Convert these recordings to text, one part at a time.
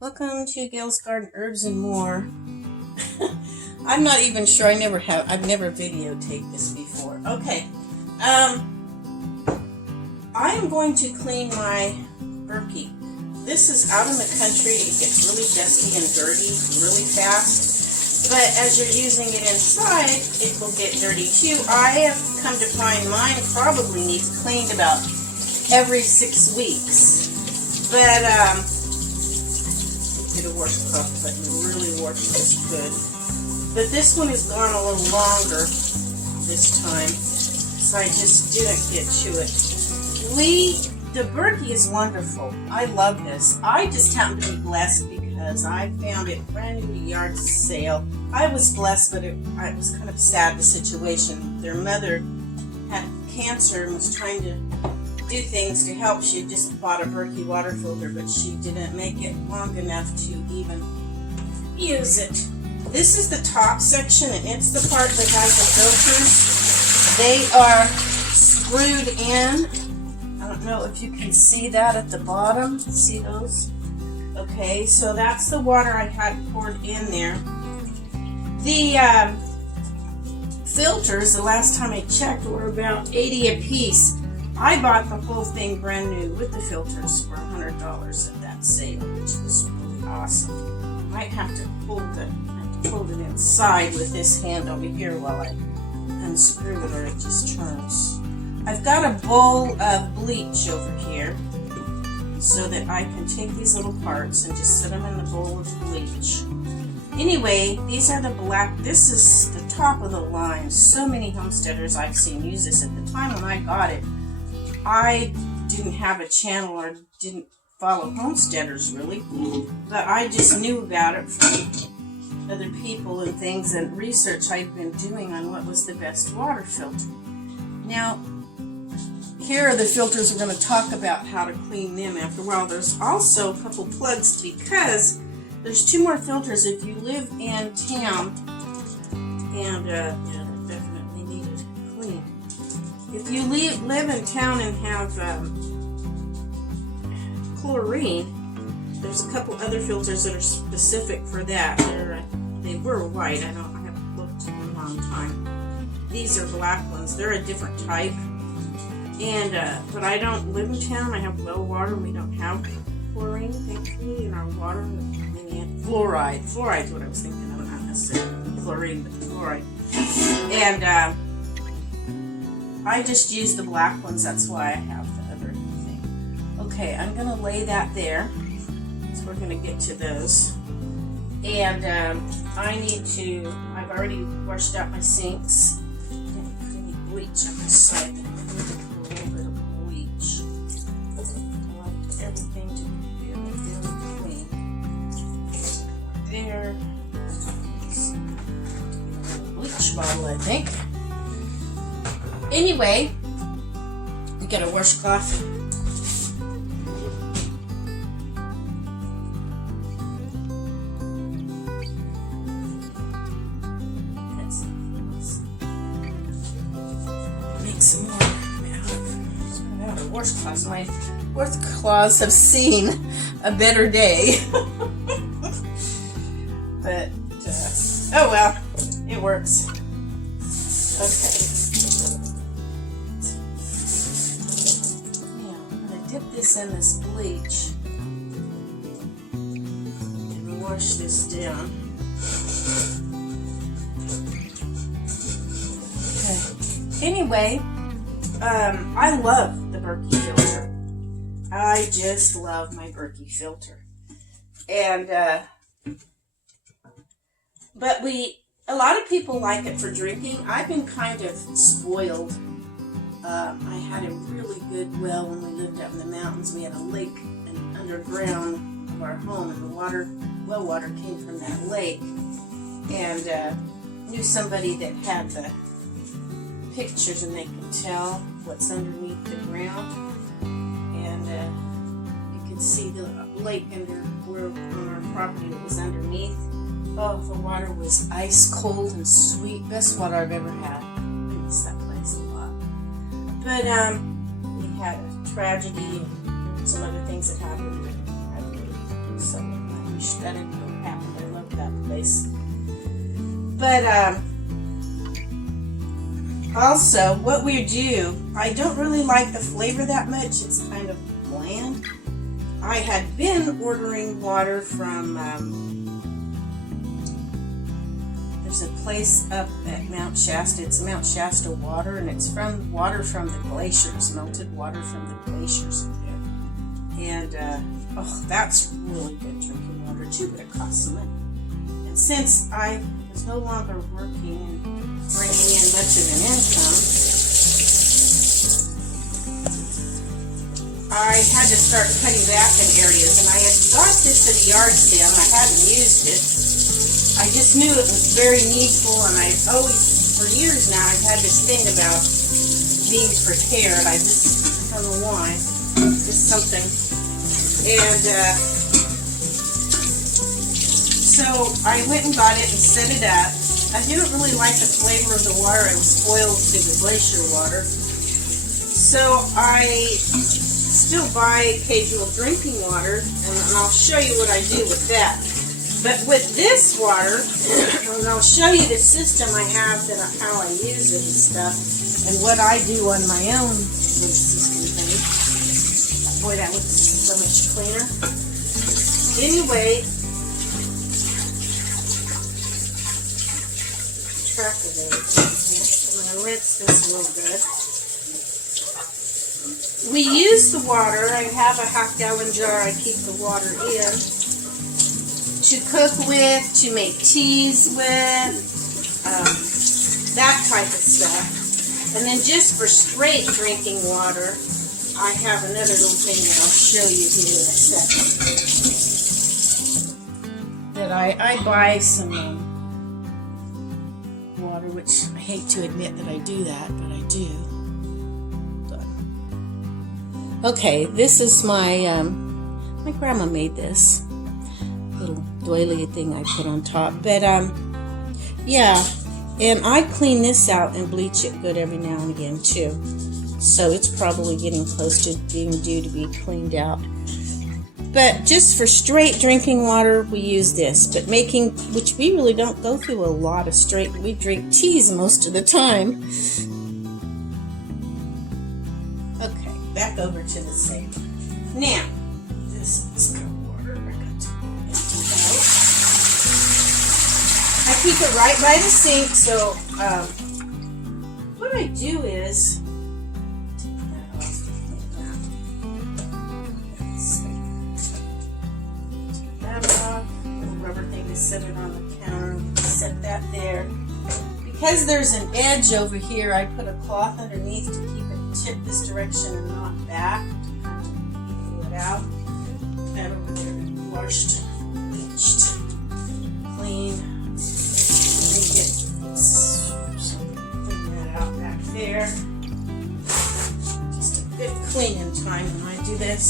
Welcome to Gail's Garden Herbs and More. I'm not even sure. I've never videotaped this before. Okay. I am going to clean my Berkey. This is out in the country. It gets really dusty and dirty really fast. But as you're using it inside, it will get dirty too. I have come to find mine probably needs cleaned about every 6 weeks. But get a washcloth so I can really wash this good. But this one has gone a little longer this time, so I just didn't get to it. The Berkey is wonderful. I love this. I just happen to be blessed because I found it brand new at a yard sale. I was blessed, but I was kind of sad, the situation. Their mother had cancer and was trying to do things to help. She had just bought a Berkey water filter, but she didn't make it long enough to even use it. This is the top section, and it's the part that has the filters. They are screwed in. I don't know if you can see that at the bottom. See those? Okay, so that's the water I had poured in there. The filters, the last time I checked, were about $80 a piece. I bought the whole thing brand new with the filters for $100 at that sale, which was really awesome. I might have to hold it inside with this hand over here while I unscrew it, or it just turns. I've got a bowl of bleach over here so that I can take these little parts and just set them in the bowl of bleach. Anyway, these are the black. This is the top of the line. So many homesteaders I've seen use this. At the time when I got it, I didn't have a channel or didn't follow homesteaders really, but I just knew about it from other people and things and research I'd been doing on what was the best water filter. Now, here are the filters. We're going to talk about how to clean them after a while. There's also a couple plugs because there's 2 more filters if you live in town, and that definitely needed clean. If you live in town and have chlorine, there's a couple other filters that are specific for that. They were white. I haven't looked in a long time. These are black ones. They're a different type. And but I don't live in town. I have well water. We don't have chlorine, thankfully, in our water. Fluoride. Fluoride's what I was thinking of, not necessarily chlorine, but fluoride. And I just use the black ones. That's why I have the other thing. Okay, I'm going to lay that there. So we're going to get to those. And I've already washed out my sinks. I didn't put any bleach on this side. I'm going to put a little bit of bleach. I want everything to be really clean. There. Bleach bottle, I think. Anyway, we got a washcloth. Make some more out of washcloths. My washcloths have seen a better day. But, oh well, it works. Okay. Dip this in this bleach and wash this down. Okay. Anyway, I love the Berkey filter. I just love my Berkey filter. And but a lot of people like it for drinking. I've been kind of spoiled. I had a really good well when we lived up in the mountains. We had a lake underground of our home, and the well water came from that lake. And knew somebody that had the pictures, and they could tell what's underneath the ground. And you could see the lake on our property that was underneath. Oh, the water was ice cold and sweet. Best water I've ever had. I miss that place a lot. But we had a tragedy and some other things that happened. I had to do something like wish that had happened. I love that place. But also, what we do, I don't really like the flavor that much. It's kind of bland. I had been ordering water from, there's a place up at Mount Shasta. It's Mount Shasta water, and it's from water from the glaciers, melted water from the glaciers up there. And, oh, that's really good drinking water too, but it costs some money. And since I was no longer working and bringing in much of an income, I had to start cutting back in areas, and I had got this at a yard sale, and I hadn't used it. I just knew it was very needful, and I always, for years now, I've had this thing about being prepared. I don't know why, just something. And so I went and got it and set it up. I didn't really like the flavor of the water. It was spoiled to the glacier water. So I still buy occasional drinking water, and I'll show you what I do with that. But with this water, and I'll show you the system I have, how I use it and stuff, and what I do on my own little system thing. Boy, that looks so much cleaner. Anyway, track of everything here. I'm going to rinse this real good. We use the water. I have a half-gallon jar I keep the water in to cook with, to make teas with, that type of stuff. And then just for straight drinking water, I have another little thing that I'll show you here in a second. That I buy some water, which I hate to admit that I do that, but I do. Okay, this is my grandma made this little doily thing I put on top. But yeah, and I clean this out and bleach it good every now and again too. So it's probably getting close to being due to be cleaned out. But just for straight drinking water, we use this. But which we really don't go through a lot of straight, we drink teas most of the time. Okay, back over to the sink. Now, this is the water. I got to empty out. I keep it right by the sink, so what I do is set it on the counter, set that there. Because there's an edge over here, I put a cloth underneath to keep it tipped this direction and not back, to kind of pull it out. That over there is washed, bleached, clean. Clean that out back there. Just a good cleaning time when I do this.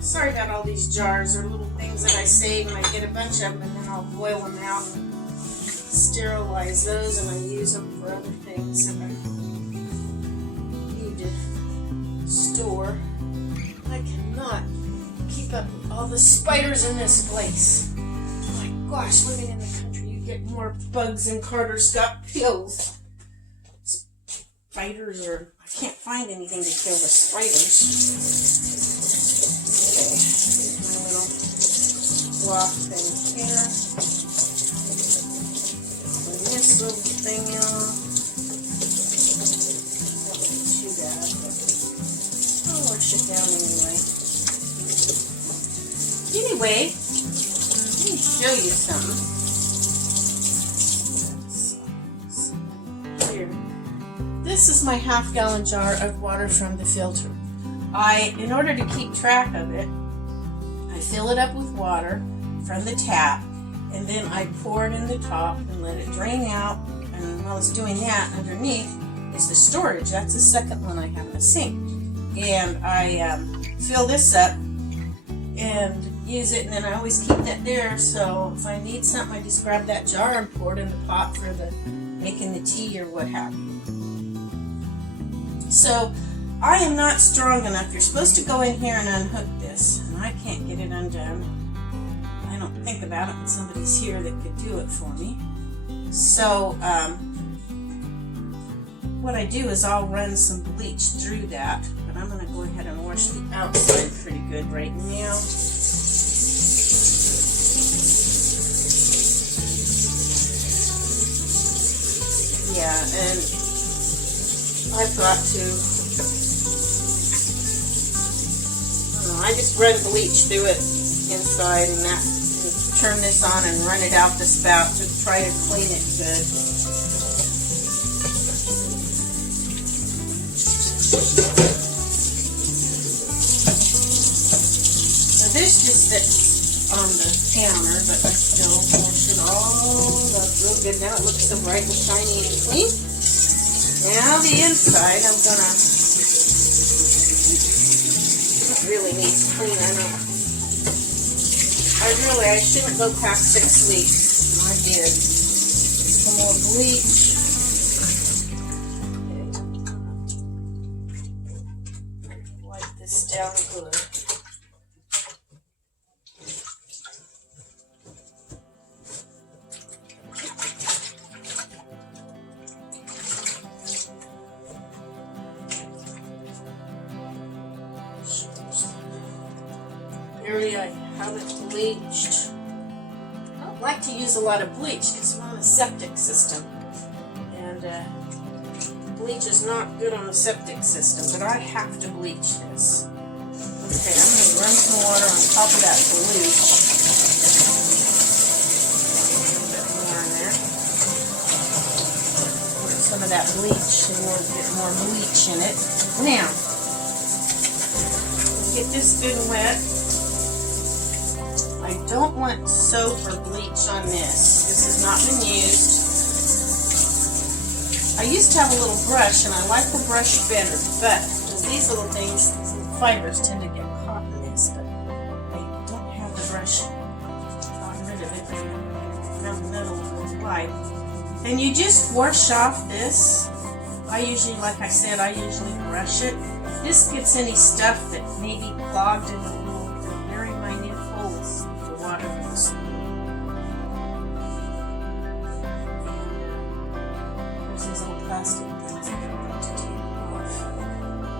Sorry about all these jars or little things that I save, and I get a bunch of them, and then I'll boil them out and sterilize those, and I use them for other things that I need to store. I cannot keep up with all the spiders in this place. Oh my gosh, living in the country, you get more bugs than Carter's got pills. Spiders I can't find anything to kill the spiders. Cloth thing here. And this little thing off. That wasn't too bad, but I'll wash it down anyway. Anyway, let me show you something. Here. This is my half-gallon jar of water from the filter. In order to keep track of it, I fill it up with water from the tap, and then I pour it in the top and let it drain out. And while it's doing that, underneath is the storage. That's the second one I have in the sink. And I fill this up and use it, and then I always keep that there. So if I need something, I just grab that jar and pour it in the pot for making the tea or what have you. So I am not strong enough. You're supposed to go in here and unhook this, and I can't get it undone. I don't think about it when somebody's here that could do it for me. So what I do is I'll run some bleach through that, but I'm going to go ahead and wash the outside pretty good right now. Yeah, and I've got to, I just run bleach through it inside and that, and turn this on and run it out the spout to try to clean it good. Now this just sits on the counter, but I still wash it all up real good. Now it looks so bright and shiny and clean. Now the inside, I'm gonna, it really needs cleaning up. I shouldn't go past 6 weeks. I did. Some more bleach. Okay. Wipe this down good. Area I have it bleached. I don't like to use a lot of bleach because I'm on a septic system, and bleach is not good on the septic system, but I have to bleach this. Okay, I'm going to run some water on top of that bleach. A little bit more in there. Put some of that bleach and a little bit more bleach in it. Now, get this good and wet. I don't want soap or bleach on this. This has not been used. I used to have a little brush, and I like the brush better, but these little things, these little fibers tend to get caught in this, but I don't have the brush. Gotten rid of it. Around the middle of the pipe. And you just wash off this. I usually, like I said, I usually brush it. This gets any stuff that may be clogged in the little, very minute holes. Water goes through. There's these little plastic things that I'm going to take off.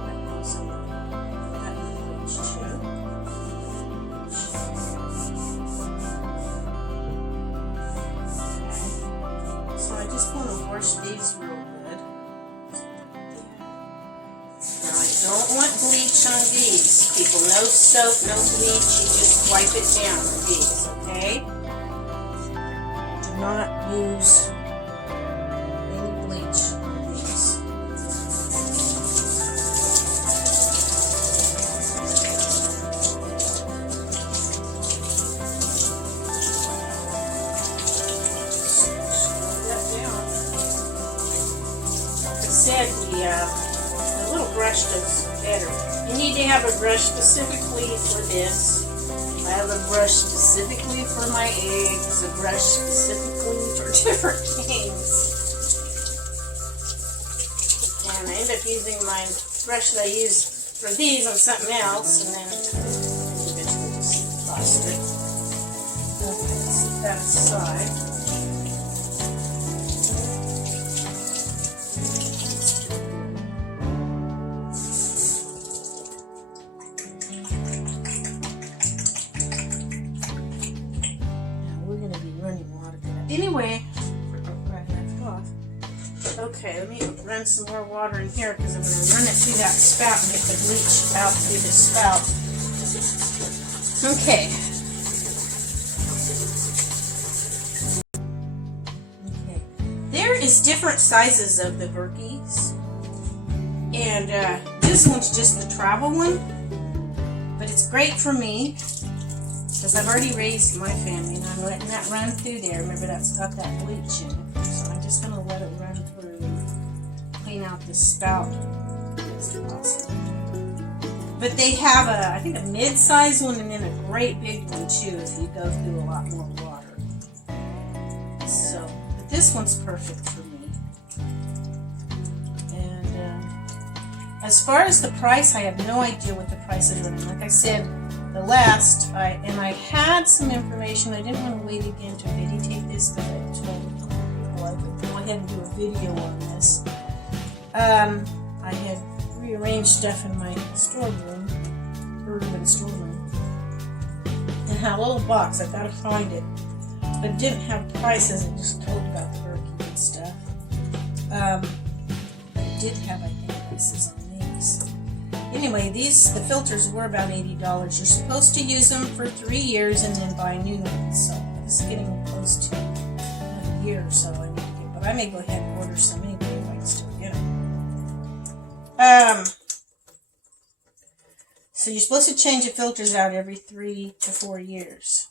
That goes in that bleach too. Okay. So I just want to wash these real good. Now I don't want bleach on these. People, no soap, no bleach, you just wipe it down with these, okay? Do not use any bleach on these. Slow that down. Like I said, the little brush does better. You need to have a brush specifically for this. I have a brush specifically for my eggs, a brush specifically for different things. And I end up using my brush that I use for these on something else, and then eventually just toss it. Okay, let's set that aside. Anyway, right left off. Okay, let me run some more water in here because I'm going to run it through that spout and get the bleach out through the spout. Okay. Okay. There is different sizes of the Berkeys, and this one's just the travel one, but it's great for me. Because I've already raised my family and I'm letting that run through there. Remember, that's got that bleach in it. So I'm just going to let it run through and clean out the spout as possible. But they have I think a mid-sized one and then a great big one too if you go through a lot more water. So, but this one's perfect for me. And As far as the price, I have no idea what the price is running. Like I said, the last, I had some information. I didn't want to wait again to videotape this, but I told people I would go ahead and do a video on this. I had rearranged stuff in my storeroom, urban storeroom, and had a little box. I gotta find it, but it didn't have prices. It just told about the Berkey and stuff. It did have, I think, prices on these. Anyway, the filters were about $80. You're supposed to use them for 3 years and then buy new ones. So this is getting close to a year or so I need to get, but I may go ahead and order some anyway if I can still get them. So you're supposed to change the filters out every 3 to 4 years.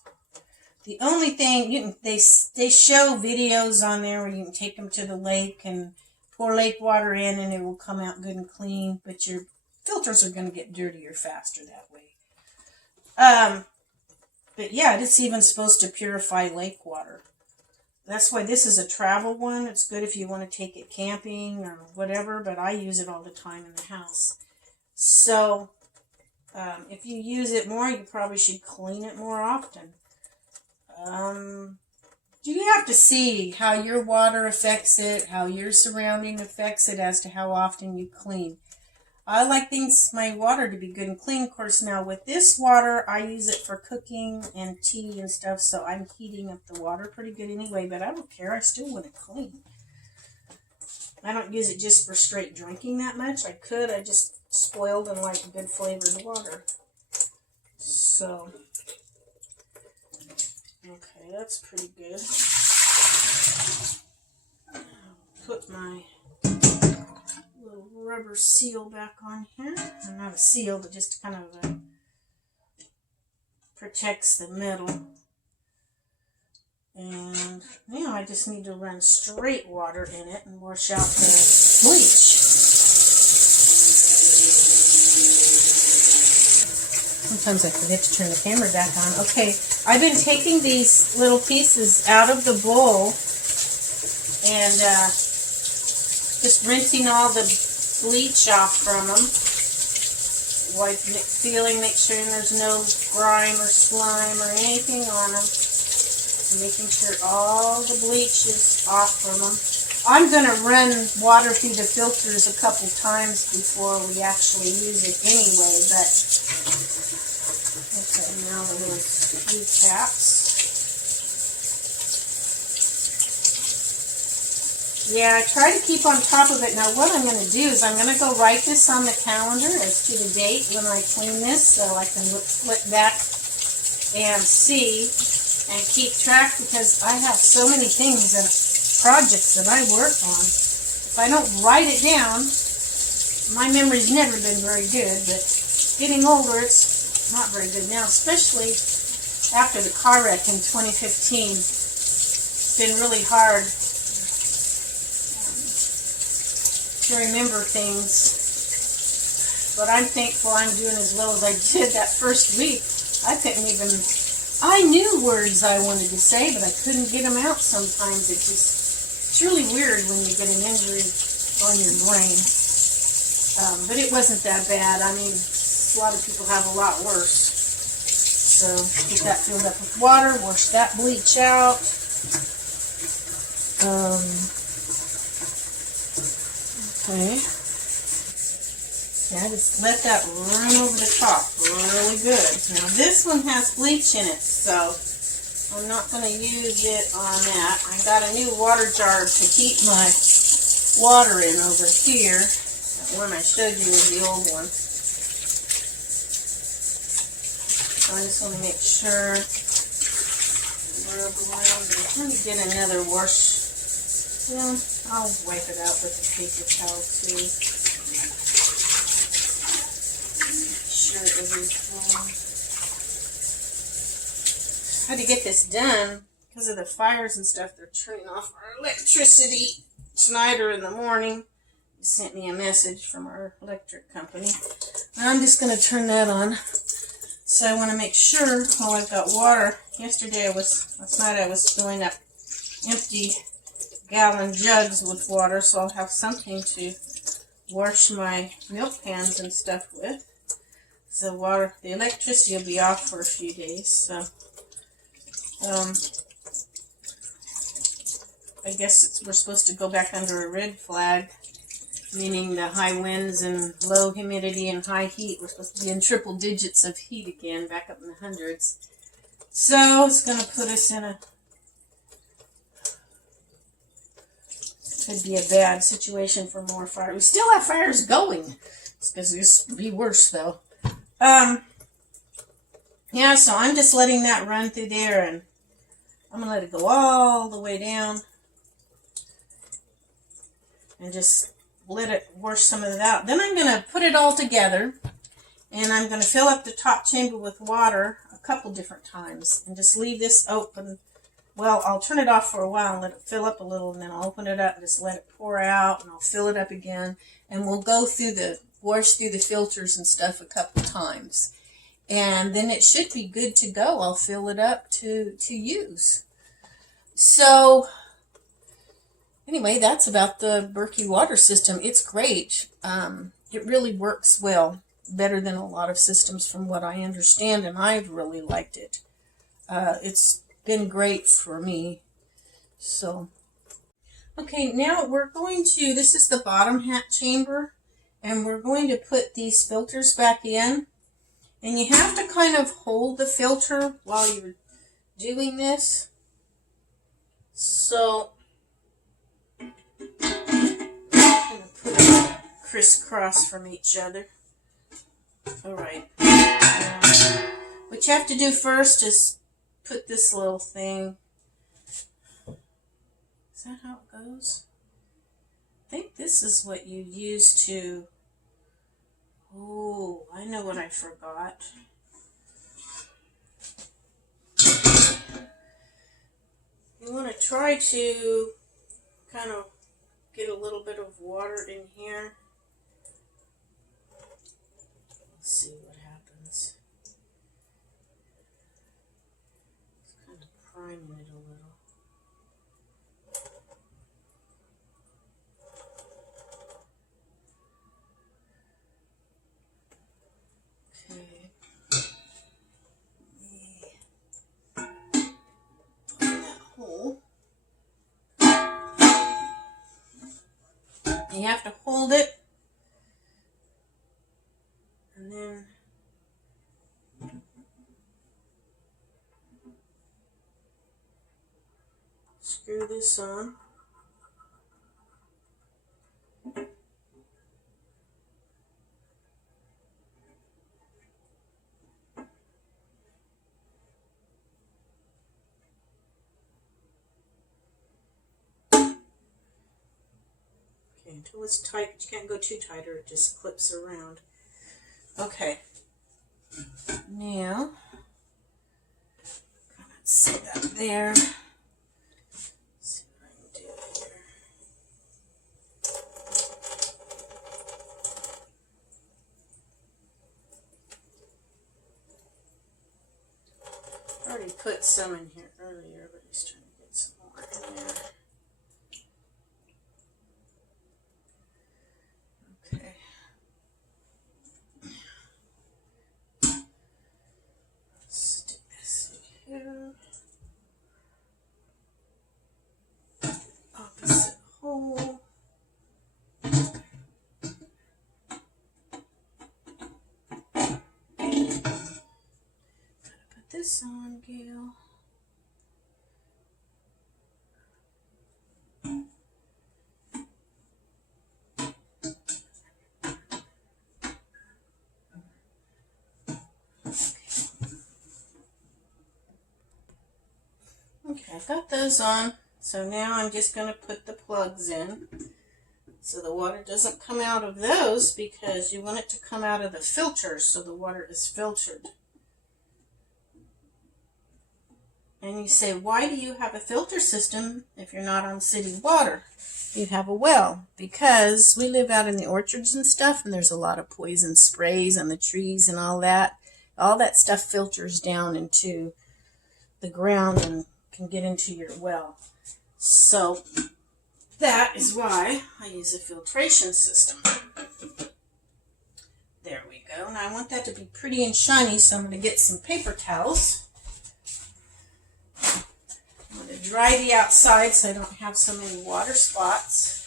The only thing, they show videos on there where you can take them to the lake and pour lake water in and it will come out good and clean, but your filters are going to get dirtier faster that way. But yeah, it's even supposed to purify lake water. That's why this is a travel one. It's good if you want to take it camping or whatever, but I use it all the time in the house. So if you use it more, you probably should clean it more often. You have to see how your water affects it, how your surrounding affects it as to how often you clean. I like my water to be good and clean. Of course, now with this water, I use it for cooking and tea and stuff, so I'm heating up the water pretty good anyway, but I don't care. I still want it clean. I don't use it just for straight drinking that much. I could. I just spoiled and like good flavored water. So, okay, that's pretty good. I'll put my little rubber seal back on here. Or not a seal, but just kind of protects the metal. And now I just need to run straight water in it and wash out the bleach. Sometimes I forget to turn the camera back on. Okay, I've been taking these little pieces out of the bowl and just rinsing all the bleach off from them. Make sure there's no grime or slime or anything on them. Making sure all the bleach is off from them. I'm going to run water through the filters a couple times before we actually use it anyway, but okay, now the little screw caps. Yeah, I try to keep on top of it. Now what I'm going to do is I'm going to go write this on the calendar as to the date when I clean this so I can flip back and see and keep track, because I have so many things and projects that I work on. If I don't write it down, my memory's never been very good, but getting older, it's not very good now, especially after the car wreck in 2015. It's been really hard to remember things, but I'm thankful I'm doing as well as I did that first week. I knew words I wanted to say, but I couldn't get them out sometimes. It's really weird when you get an injury on your brain. But it wasn't that bad. I mean, a lot of people have a lot worse. So get that filled up with water, wash that bleach out. Okay. Yeah, just let that run over the top really good. Now this one has bleach in it, so I'm not going to use it on that. I got a new water jar to keep my water in over here. That one I showed you was the old one. So I just want to make sure rub around. Let me get another wash. Yeah, I'll wipe it out with a paper towel too. I had to get this done because of the fires and stuff. They're turning off our electricity tonight or in the morning. They sent me a message from our electric company. I'm just going to turn that on. So I want to make sure while I've got water. Last night I was filling up empty gallon jugs with water, so I'll have something to wash my milk pans and stuff with. So the electricity will be off for a few days. So I guess we're supposed to go back under a red flag, meaning the high winds and low humidity and high heat. We're supposed to be in triple digits of heat again, back up in the hundreds. So it's going to put us in could be a bad situation for more fire. We still have fires going. It's going to be worse though. Yeah, so I'm just letting that run through there, and I'm going to let it go all the way down and just let it wash some of it out. Then I'm going to put it all together, and I'm going to fill up the top chamber with water a couple different times and just leave this open. Well, I'll turn it off for a while and let it fill up a little, and then I'll open it up and just let it pour out, and I'll fill it up again, and we'll go through wash through the filters and stuff a couple times. And then it should be good to go. I'll fill it up to use. So anyway, that's about the Berkey water system. It's great. It really works well, better than a lot of systems from what I understand, and I've really liked it. It's been great for me. So, okay, now we're going to, this is the bottom hat chamber, and we're going to put these filters back in. And you have to kind of hold the filter while you're doing this. So, I'm going to put them crisscross from each other. Alright. What you have to do first is put this little thing. Is that how it goes? I think this is what you use to... Oh, I know what I forgot. You want to try to kind of get a little bit of water in here. Let's see what happens. It's kind of priming it a little. You have to hold it, and then screw this on. Until it's tight, but you can't go too tight or it just clips around. Okay. Now, let's set that there. Let's see what I can do here. I already put some in here earlier, but just trying to get some more in there. Opposite hole. Gotta put this on, Gail. Okay, I've got those on. So now I'm just going to put the plugs in. So the water doesn't come out of those because you want it to come out of the filters so the water is filtered. And you say, why do you have a filter system if you're not on city water? You have a well. Because we live out in the orchards and stuff, and there's a lot of poison sprays on the trees and all that. All that stuff filters down into the ground and can get into your well. So that is why I use a filtration system. There we go. Now I want that to be pretty and shiny, so I'm going to get some paper towels. I'm going to dry the outside so I don't have so many water spots.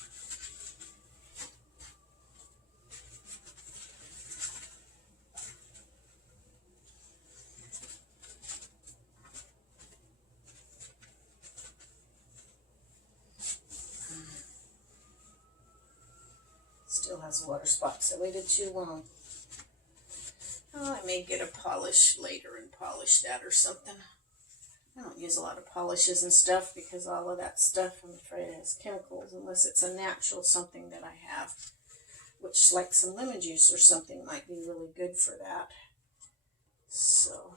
Still has water spots. I waited too long. Oh, I may get a polish later and polish that or something. I don't use a lot of polishes and stuff because all of that stuff, I'm afraid, has chemicals, unless it's a natural something that I have, which like some lemon juice or something might be really good for that. So,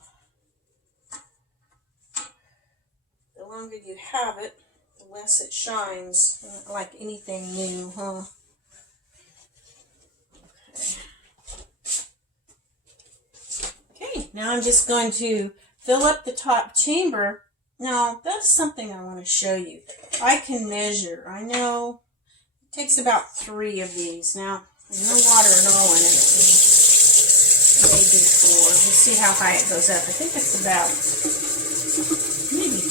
the longer you have it, the less it shines, like anything new, huh? Okay, now I'm just going to fill up the top chamber. Now, that's something I want to show you. I can measure. I know it takes about 3 of these. Now, there's no water at all in it. Maybe 4. Let's see how high it goes up. I think it's about maybe 2.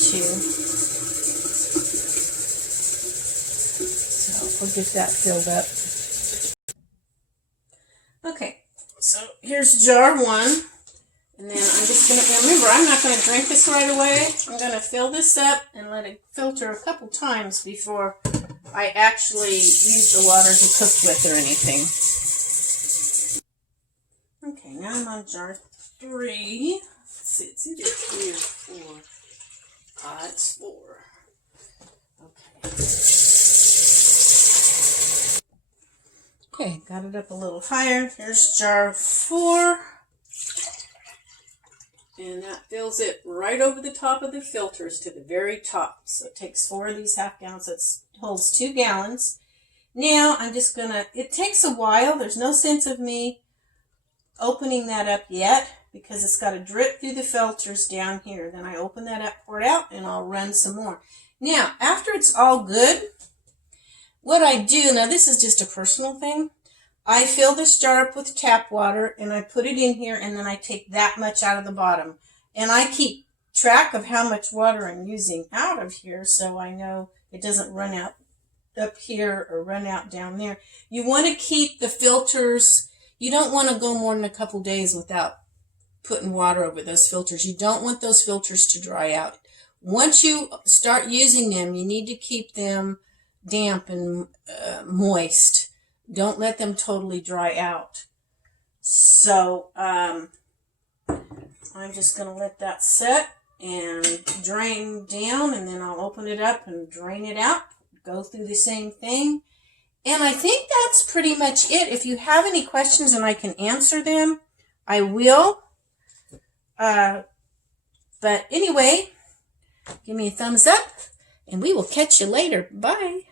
So we'll get that filled up. Okay, so here's jar 1. And then I'm just going to, remember, I'm not going to drink this right away. I'm going to fill this up and let it filter a couple times before I actually use the water to cook with or anything. Okay, now I'm on jar 3. Let's see, it's either 3 or 4. It's 4. Okay. Okay, got it up a little higher. Here's jar 4. And that fills it right over the top of the filters to the very top. So it takes 4 of these half gallons. So it holds 2 gallons. Now I'm just going to, it takes a while. There's no sense of me opening that up yet because it's got to drip through the filters down here. Then I open that up, pour it out, and I'll run some more. Now, after it's all good, what I do, now this is just a personal thing, I fill this jar up with tap water and I put it in here and then I take that much out of the bottom. And I keep track of how much water I'm using out of here so I know it doesn't run out up here or run out down there. You want to keep the filters, you don't want to go more than a couple days without putting water over those filters. You don't want those filters to dry out. Once you start using them, you need to keep them damp and moist. Don't let them totally dry out. So I'm just going to let that set and drain down, and then I'll open it up and drain it out, go through the same thing. And I think that's pretty much it. If you have any questions and I can answer them, I will. But anyway, give me a thumbs up, and we will catch you later. Bye.